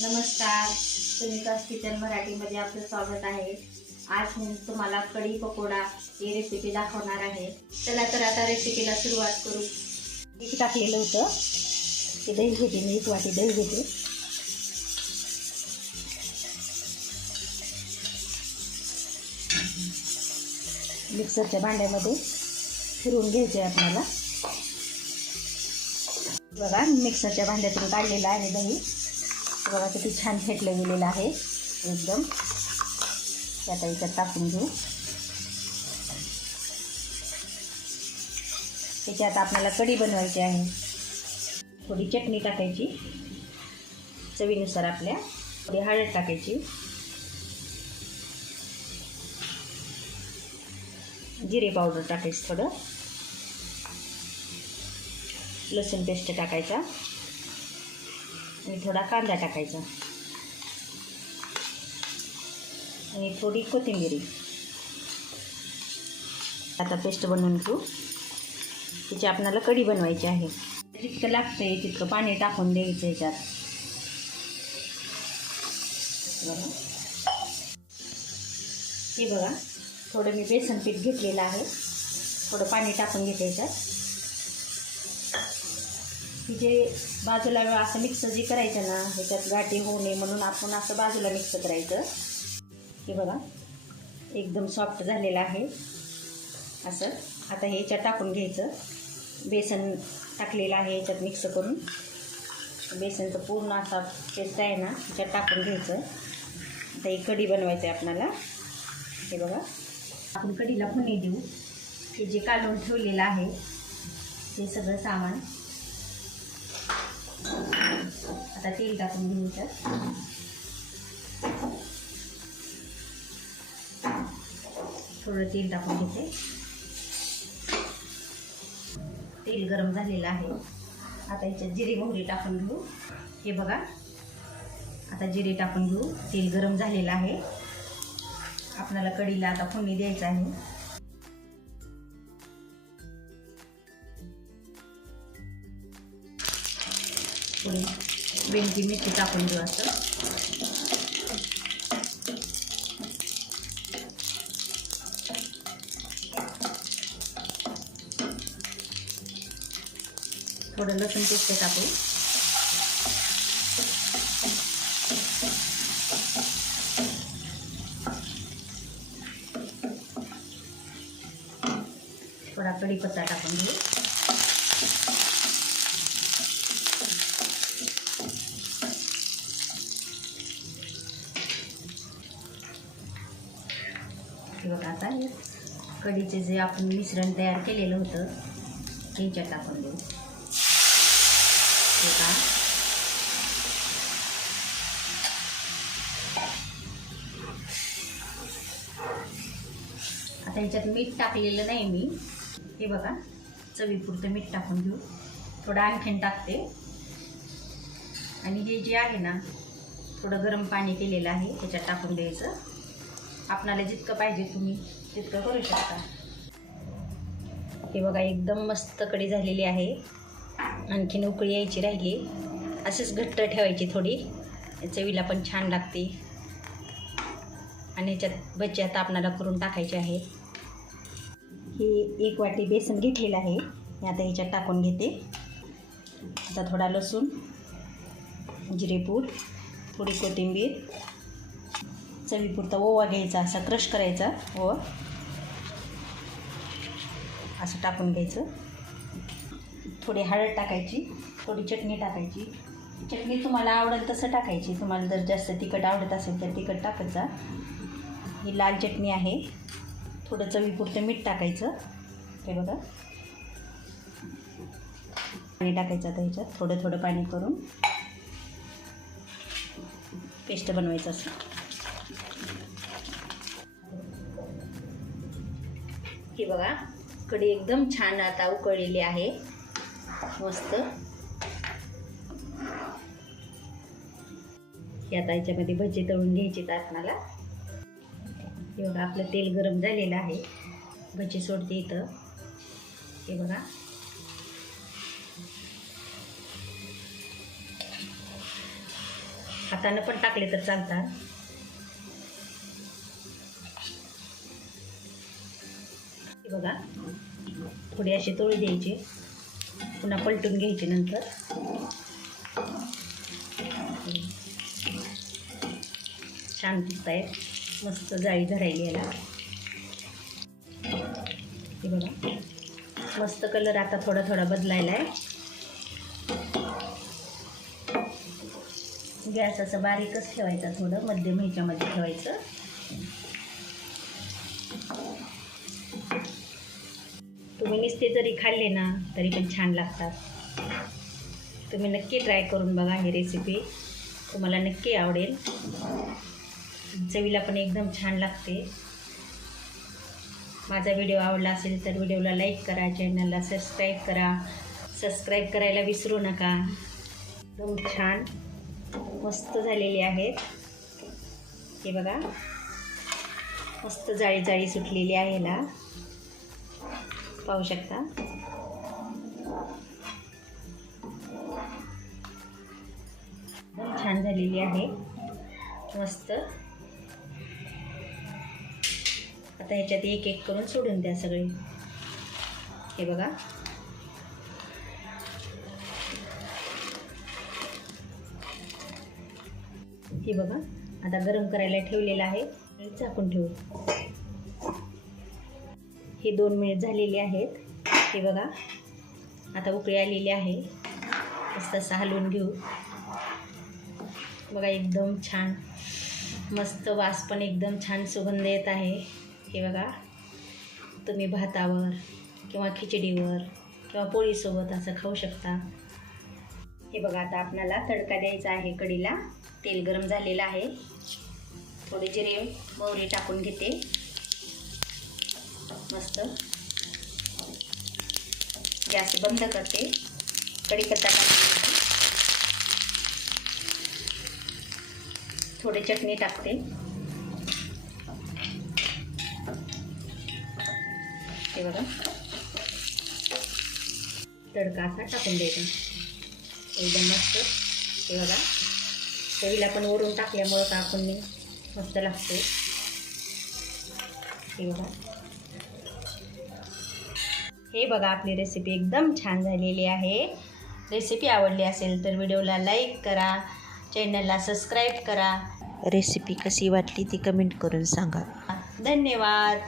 नमस्कार, सुनीता's किचन मराठीमध्ये आपलं स्वागत आहे। आज मी तुम्हाला कढी पकोडा ही रेसिपी दाखवणार आहे। चला तर आता रेसिपीला सुरुवात करू। एक टाकलेलं होतं ते दही घेते मी, एक वाटी दही घेते। मिक्सरच्या भांड्यामध्ये फिरवून घ्यायचे आपल्याला। बघा मिक्सरच्या भांड्यातून काढलेलं आहे दही। बघा किती छान फेटलं गेलेलं आहे एकदम। आता याच्यात टाकून घेऊ। त्याच्यात आपल्याला कढी बनवायची आहे। थोडी चटणी टाकायची चवीनुसार आपल्या, थोडी हळद टाकायची, जिरे पावडर टाकायचं, थोडं लसूण पेस्ट टाकायचा आणि थोडा कांदा टाकायचा आणि थोडी कोथिंबीर। आता पेस्ट बनवून घेऊ। त्याची आपल्याला कढी बनवायची आहे। जितकं लागतंय तितकं पाणी टाकून द्यायचं याच्यात। हे बघा थोडं मी बेसन पीठ घेतलेलं आहे, थोडं पाणी टाकून घेते याच्यात। तिचे बाजूला असं मिक्स जे करायचं ना, ह्याच्यात गाठी होऊ नये म्हणून आपण असं बाजूला मिक्स करायचं। हे बघा एकदम सॉफ्ट झालेलं आहे असं। आता हे याच्यात टाकून घ्यायचं। बेसन टाकलेलं आहे याच्यात मिक्स करून, बेसनचं पूर्ण असा पेस्ट आहे ना याच्यात टाकून घ्यायचं। आता ही कढी बनवायचं आहे आपल्याला। हे बघा आपण कढीला फोडणी देऊ। हे जे काढून ठेवलेलं आहे ते सगळं सामान आता तेल टाकून घेऊ याच्यात। थोडं तेल टाकून घेते। तेल गरम झालेलं आहे। आता याच्यात जिरे मोहरी टाकून घेऊ। हे बघा आता जिरे टाकून घेऊ। तेल गरम झालेलं आहे। आपल्याला कढीला आता फोडणी द्यायचं आहे। थोडी वेलची मिरची टाकून घेऊ असं। थोडं लसूण पेस्ट टाकू। थोडा कढीपत्ता टाकून घेऊ। हे बघा आता कढीचे जे आपण मिश्रण तयार केलेलं होतं ते याच्यात टाकून देऊ। आता याच्यात मीठ टाकलेलं नाही मी। हे बघा चवीपुरतं मीठ टाकून घेऊ। थोडं आणखीन टाकते। आणि हे जे आहे ना थोडं गरम पाणी केलेलं आहे त्याच्यात टाकून द्यायचं। आपणाला जितकं पाहिजे तुम्ही तितकं करू शकता। हे बघा एकदम मस्त कढी झालेली आहे। आणखीन उकळी यायची राहिली, असेच घट्ट ठेवायची थोडी, चवीला पण छान लागते। आणि याच्यात भजी आता आपणाला करून टाकायचे आहे। हे एक वाटी बेसन घेतलेलं आहे, मी आता ह्याच्यात टाकून घेते। आता थोडा लसूण, जिरेपूड, थोडी कोथिंबीर, चवीपुरता ओवा घ्यायचा, असा क्रश करायचा ओवा असं टाकून घ्यायचं। थोडी हळद टाकायची, थोडी चटणी टाकायची। चटणी तुम्हाला आवडेल तसं टाकायची। तुम्हाला जर जास्त तिखट आवडत असेल तर तिखट टाकायचा। ही लाल चटणी आहे। थोडं चवीपुरतं मीठ टाकायचं। हे बघा पाणी टाकायचं आता ह्याच्यात, थोडं थोडं पाणी करून पेस्ट बनवायचं असं। हे बघा कढी एकदम छान आता उकळलेली आहे मस्त। हे आता याच्यामध्ये भजी तळून घ्यायची तर आपल्याला। हे बघा आपलं तेल गरम झालेलं आहे, भजी सोडते इथं। हे बघा हातानं पण टाकले तर चालतात. हे बघा, थोडी अशी तोळी द्यायची, पुन्हा पलटून घ्यायची. नंतर छान दिसत आहे, मस्त जाळी धरायली याला. हे बघा, मस्त कलर आता थोडा थोडा बदलायला आहे. गॅस असं बारीकच ठेवायचा, थोडं मध्यम ह्याच्यामध्ये ठेवायचं. तुम्ही नुसते जरी खाल्ले ना तरी पण छान लागतात. तुम्ही नक्की ट्राय करून बघा. ही रेसिपी तुम्हाला नक्की आवडेल. चवीला पण एकदम छान लागते. माझा व्हिडिओ आवडला असेल तर व्हिडिओला लाईक करा, चॅनलला सबस्क्राईब करा. सबस्क्राईब करायला विसरू नका. एकदम छान मस्त झालेली आहेत. हे बघा, मस्त जाळी जाळी सुटलेली आहे ना, पाहू शकता. छान झालेली आहे, मस्त. आता ह्याच्यात एक एक करून सोडून द्या सगळे. हे बघा, हे बघा, आता गरम करायला ठेवलेलं आहे. झाकून ठेवू. हे 2 मिनिट झालेले आहेत. हे बघा, आता उकळी आलेली आहे. मस्त असं हलवून घेऊ. बघा, एकदम छान मस्त वास पण एकदम छान सुगंध येत आहे. हे बघा, तुम्ही भातावर किंवा खिचडीवर किंवा पोळीसोबत असं खाऊ शकता. हे बघा, आता आपल्याला तडका द्यायचा आहे. कढीला तेल गरम झालेलं आहे. थोडे जिरे मोहरी टाकून घेते. मस्त गॅस बंद करते. कढीपत्ता टाकते, थोडी चटणी टाकते. हे बघा, तडका असा टाकून द्यायचा एकदम मस्त. हे बघा, चवीला पण वरून टाकल्यामुळं का आपण मस्त लागतो. हे बघा, आपली रेसिपी एकदम छान झालेली आहे. रेसिपी आवडली असेल तर व्हिडिओला लाईक करा, चॅनलला सबस्क्राईब करा. रेसिपी कशी वाटली ती कमेंट करून सांगा. धन्यवाद.